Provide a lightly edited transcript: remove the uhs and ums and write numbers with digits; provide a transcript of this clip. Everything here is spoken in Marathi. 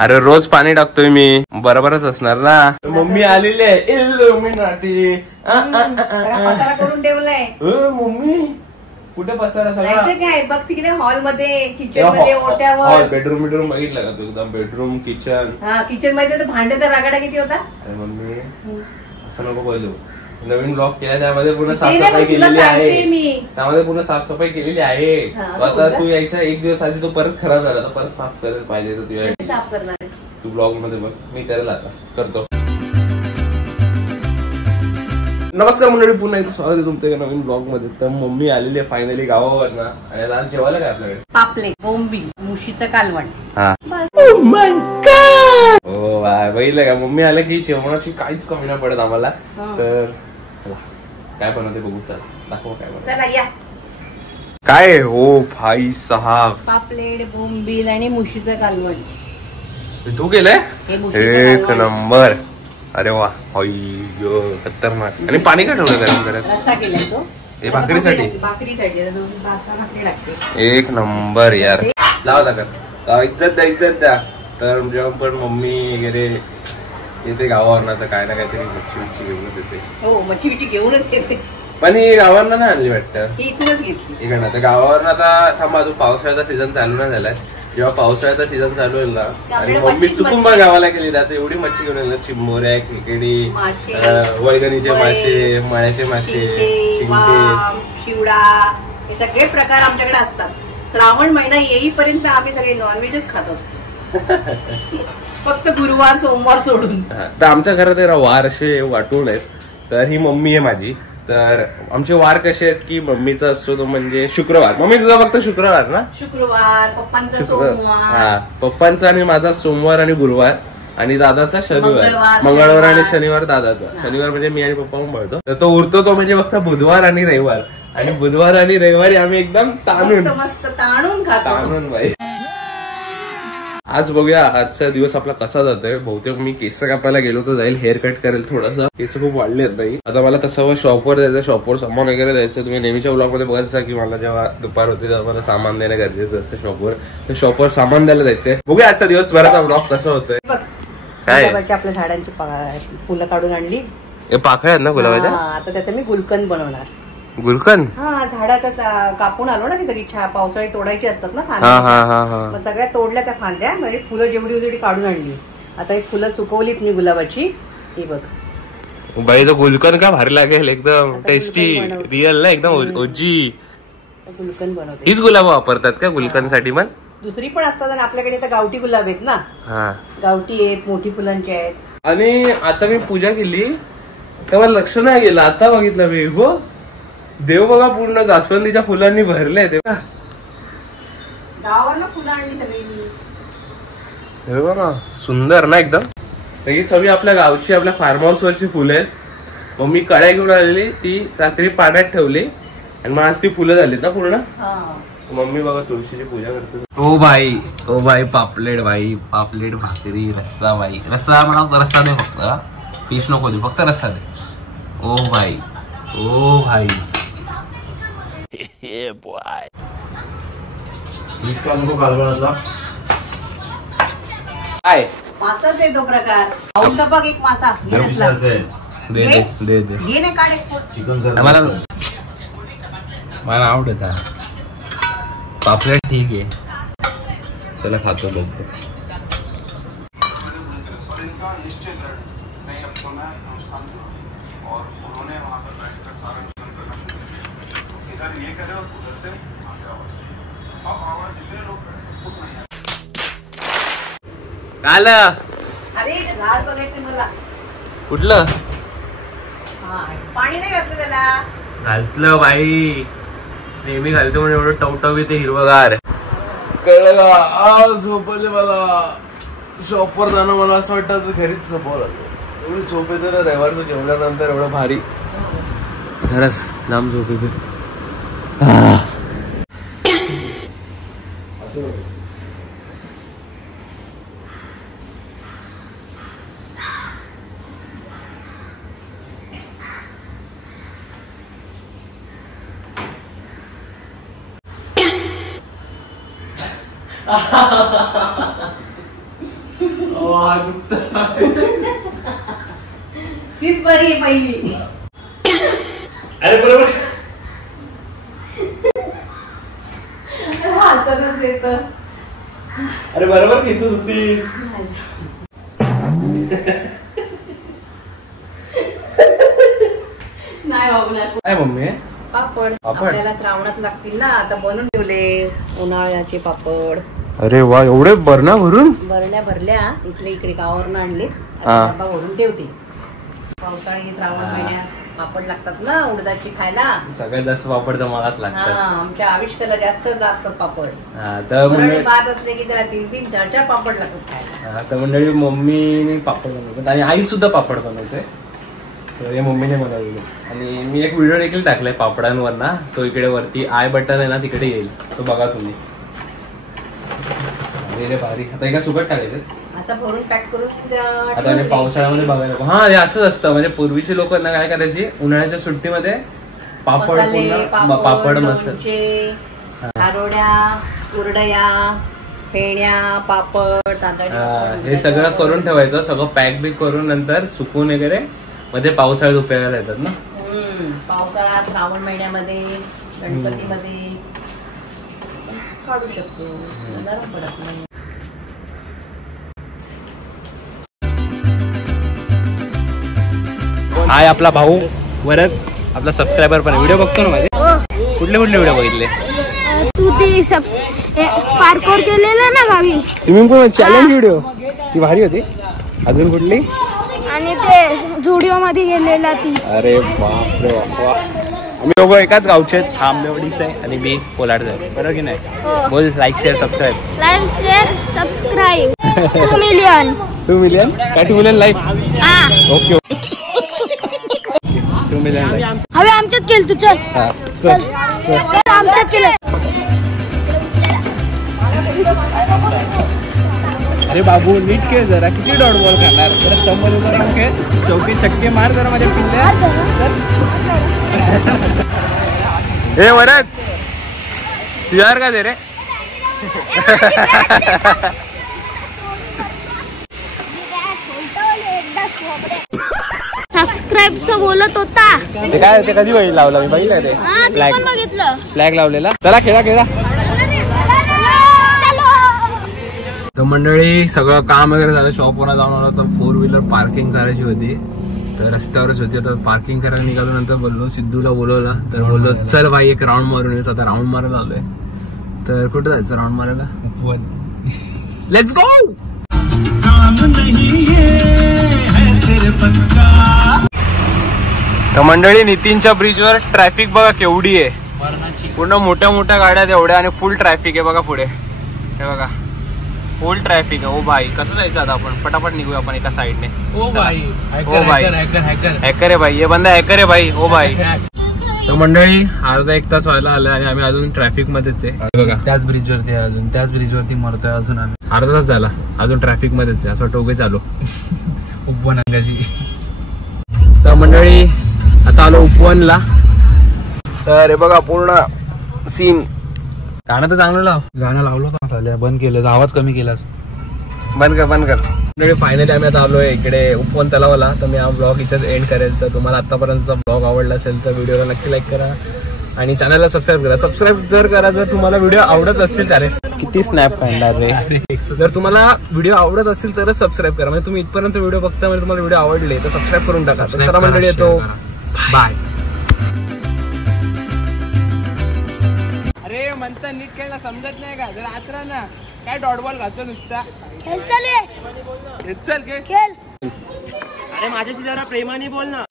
अरे रोज पाणी टाकतोय मी, बरोबरच असणार ना. मम्मी आलेली आहे इल्युमिनाटी. करून ठेवलंय मम्मी कुठे पसारा सगळा काय बघ तिकडे हॉल मध्ये, किचन मध्ये, ओट्यावर. बेडरूम बघितलं का तू? एकदम बेडरूम किचन. हा किचन मध्ये तर भांड्याचा रागाडा किती होता. अरे मम्मी असं नको बोलू. नवीन ब्लॉग केला त्यामध्ये पूर्ण साफसफाई केलेली आहे. त्यामध्ये पूर्ण साफसफाई केलेली आहे. आता तू यायच्या एक दिवस आधी तो परत खराब झाला, तर परत साफ करायला पाहिजे. तर तू साफ करणार, तू ब्लॉग मध्ये बघ, मी करायला आता करतो. नमस्कार मंडळी, पुन्हा एकदा स्वागत आहे तुमच्या नवीन ब्लॉग मध्ये. तर मम्मी आलेली आहे फायनली गावावरनं. आणि आज जेवायला काय आपल्याकडे? पापलेट, बोंबील, मुशीचं कालवण. हो बघितलं का, मम्मी आलं की जेवणाची काहीच कमी नाही पडत आम्हाला. तर चला काय बनवते बघू. चला दाखव काय बनवते. चला या. काय हो भाई साहब, पापलेट, बोंबील आणि मुशीचं कालवण तू केलंय? एक नंबर. अरे वा, खतरनाक. आणि पाणी काय ठेवलं गरम करत? रस्सा केलाय तो. हे भाकरीसाठी एक नंबर यार. लावा का इज्जत द्या. तर जेव्हा पण मम्मी वगैरे येते गावावरनं तर काय ना काहीतरी मच्छी घेऊनच येते. हो मच्छी घेऊनच येते, पण ही गावावरनं नाही आणली वाटतं. इथूनच घेतली. इकडनं तर गावावरनं आता थांबा, अजून पावसाळ्याचा सीझन चालू नाही झालाय. जेव्हा पावसाळ्याचा सीझन चालू होईल ना, आणि मम्मी चुकून बा गावाला गेली ना, तर एवढी मच्छी घेऊन येईल. चिंबोऱ्या, खेकडी, वैगणीचे मासे, मळ्याचे मासे, शिवडा, हे सगळे प्रकार आमच्याकडे असतात. श्रावण महिना येईपर्यंत आम्ही सगळे नॉनव्हेजच खात असतो. फक्त गुरुवार सोमवार सोडून. तर आमच्या घरात वार असे वाटून आहेत. तर ही मम्मी आहे माझी. तर आमचे वार कसे आहेत की मम्मीचा असतो तो म्हणजे शुक्रवार. मम्मी तुझा फक्त शुक्रवार ना? शुक्रवार, पप्पांचा सोमवार. हा, पप्पांचा आणि माझा सोमवार आणि गुरुवार, आणि दादाचा शनिवार. मंगळवार आणि शनिवार दादाचा. शनिवार म्हणजे मी आणि पप्पा म्हणतो. तर तो उरतो तो म्हणजे फक्त बुधवार आणि रविवार. आणि बुधवार आणि रविवारी आम्ही एकदम ताणून खातो. बाई. आज बघूया आजचा दिवस आपला कसा जातोय. बहुतेक मी केस कापायला गेलो तर जाईल, हेअर कट करेल थोडासा. केस खूप वाढले आहेत नाही. आता मला तसं शॉपवर जायचं, शॉपवर सामान वगैरे द्यायचं. तुम्ही नेहमीच्या ब्लॉग मध्ये बघायचं की मला जेव्हा दुपार होते तेव्हा मला सामान देणं गरजेचं असतं शॉपवर. तर शॉपवर सामान द्यायला जायचंय. बघूया आजचा दिवसभराचा ब्लॉग कसा होतोय. काय आपल्या झाडांची फुलं काढून आणली. हे पाकळ्या आहेत ना गुलाबाच्या? आता त्याचं मी गुलकंद बनवणार. गुलकंद? हा, झाडाचा कापून आलो ना तिथे, पावसाळी तोडायची असतात ना फांद्या. मग सगळ्या तोडल्या त्या फांद्या. म्हणजे फुलं जेवढी होती काढून आणली. आता ही फुलं सुकवलीत मी गुलाबाची. ही बघ बाई, तो गुलकंद का भारी लागेल, एकदम टेस्टी, रिअल ना, एकदम ओजी. गुलकंद बनवते. हीच गुलाब वापरतात का गुलकंद साठी? पण दुसरी पण असतात. आणि आपल्याकडे तर गावठी गुलाब आहेत ना. हा, गावठी आहेत, मोठी फुलांची आहेत. आणि आता मी पूजा केली तेव्हा लक्ष नाही गेलं. आता बघितलं मी, हो देव बघा पूर्ण जास्वंदीच्या फुलांनी भरले. तेव्हा गावावरनं फुलं आणली सगळी. हे बघा सुंदर ना एकदम. ही सगळी आपल्या गावची, आपल्या फार्म हाऊस वरची फुलं आहेत. मग मी कळ्या घेऊन आलेली, ती रात्री पाण्यात ठेवली आणि मग आज ती फुलं झालीत ना पूर्ण. मम्मी बघा तुळशीची पूजा करते. ओ बाई पापलेट बाई, पापलेट भाकरी, रस्सा बाई. रस्सा म्हणा, रस्सा दे फक्त, पीस नको दे, फक्त रस्सा दे. ओ भाई काय मासाच आहे तो प्रकार. आवडता बघ एक मासा दे घे नाही काढे. मला आवडत पापलेट. ठीक आहे, चला खातो बघतो. अरे झाड बघायचं मला. कुठलं? पाणी नाही घातलं त्याला. घातलं बाई, नेहमी घालतो म्हणजे एवढं टवटवी ते हिरवगार. कळलं का? आज झोपले मला. शॉपवर जाणं मला असं वाटतं घरीच झोपावं लागेल. एवढी झोप येते ना रविवारचं जेवल्यानंतर, एवढं भारी. खरंच नाम झोप येते. तीच बरी आहे पहिली. अरे बरोबर हातातच येत. अरे बरोबर खेचत होतीस. नाही बाबू नाही. काय मम्मी पापड आपल्याला श्रावणात लागतील ना, आता बनवून ठेवले उन्हाळ्याचे पापड. अरे वा, एवढे बरणा भरून बरण्या भरल्या. इथले इकडे गावावरून आणले, डब्बा भरून ठेवते. पावसाळी श्रावण महिन्यात पापड लागतात ना उडदाची खायला. सगळ्यात जास्त पापड तर मलाच लागतात. आमच्या आविष्काला जास्त लागतात पापड. तर भात असले की त्याला 3-3, 4-4 पापड लागतात खायला. तर मंडळी मम्मीने पापड बनवतात आणि आई सुद्धा पापड बनवते. तर हे मम्मीने बनवलेले. आणि मी एक व्हिडिओ देखील टाकलाय पापडांवर ना, तो इकडे वरती आय बटन आहे ना तिकडे येईल, तो बघा तुम्ही. भारी. आता एका सुकट टाकायचं. आता भरून पॅक करून आता म्हणजे पावसाळ्यामध्ये बघायला. हा हे असंच असतं. म्हणजे पूर्वीचे लोक ना काय करायची, उन्हाळ्याच्या सुट्टीमध्ये पापड पापड मसाले, खारोड्या, कुरडया, फेण्या, पापड, तांदळाचे हे सगळं करून ठेवायचं. सगळं पॅक बी करून नंतर सुकून वगैरे मध्ये पावसाळ्यात उपयोगाला येतात ना. पावसाळ्यात श्रावण महिन्यामध्ये गणपतीमध्ये काढू शकतो. गरम पडत नाही. हाय आपला भाऊ वरद, आपला सबस्क्रायबर पण व्हिडिओ बघतो ना माझे. कुठले व्हिडिओ बघितले तू? ती पार्कोर केलेला ना गावी, स्विमिंग पूल चॅलेंज व्हिडिओ, ती भारी होती. अजून कुठली? आणि ते झुडिओ मध्ये गेलेला ती. अरे बापरे बाप. आम्ही दोघं एकाच गावचे आहेत. हा आंबेवाडीचा आहे आणि मी कोलाडचा आहे, बरोबर की नाही? बोल like share subscribe. Like share subscribe. 2 million. 2 million काय? 2 million like. Okay 2 million like. हवे आमच्यात केलं तू. चल चल आमच्यात केलं. अरे बाबू नीट खेळ जरा, किती डॉट बॉल खाणार? जरा समोर उभं राहून खेळ, चौकी चक्के मार जरा माझ्या पिल्ल्या. हे वरद तुझ्यावर का दे रे? सबस्क्राईबचं बोलत होता ते काय? ते कधी बघितलं लावला? मी बघितलं ते फ्लॅग. बघितलं फ्लॅग लावलेला. चला खेळा खेळा. तर मंडळी सगळं काम वगैरे झालं. शॉपवर जाऊन आला तर 4 व्हीलर पार्किंग करायची होती, तर रस्त्यावरच होती. आता पार्किंग करायला निघालो. नंतर बोललो सिद्धूला बोलवला, तर बोललो चल भाई एक राऊंड मारून येतो. आता राऊंड मारायला आलोय. तर कुठं जायचं राऊंड मारायला? Let's go. तर मंडळी नितीनच्या ब्रिजवर ट्रॅफिक बघा केवढी आहे. पूर्ण मोठ्या मोठ्या गाड्या एवढ्या आणि फुल ट्रॅफिक आहे बघा पुढे. हे बघा फुल ट्रॅफिक आहे. ओ भाई कसं जायचं आता आपण? पटापट निघूया आपण एका साईडने. ओ भाई हॅकर आहे भाई, हे बंदा हॅकर आहे भाई. ओ भाई. तर मंडळी अर्धा 1 तास व्हायला आला आणि आम्ही अजून ट्रॅफिक मध्येच आहे बघा. त्याच ब्रिजवरती अजून त्याच ब्रिजवरती मरतोय अजून आम्ही. अर्धा तास झाला अजून ट्रॅफिक मध्येच आहे. असं टोके चालू उपवन अंगाची. तर मंडळी आता आलो उपवनला. तर हे बघा पूर्ण सीन. गाणं तर चांगलं लाव. गाणं लावलं होतं, बंद केलं. आवाज कमी केलास. बंद कर बंद कर. फायनली आम्ही आता आलोय इकडे उपवन तलावाला. तर मी हा ब्लॉग इथेच एंड करेल. तर तुम्हाला आतापर्यंतचा ब्लॉग आवडला असेल तर व्हिडिओला नक्की लाईक करा आणि चॅनलला सबस्क्राईब करा. सबस्क्राईब जर करा, जर तुम्हाला व्हिडिओ आवडत असतील तर किती स्नॅप काढणार रे. जर तुम्हाला व्हिडिओ आवडत असतील तरच सबस्क्राईब करा. म्हणजे तुम्ही इथपर्यंत व्हिडिओ बघता म्हणजे तुम्हाला व्हिडिओ आवडले तर सबस्क्राईब करून टाका. चला मंडळी येतो, बाय. अरे म्हणता नीट खेळला समजत नाही का? जर आतरा ना काय डॉट बॉल घालतो नुसता. खेळ. चल खेळ. खेळ. अरे माझ्याशी जरा प्रेमाने बोल ना.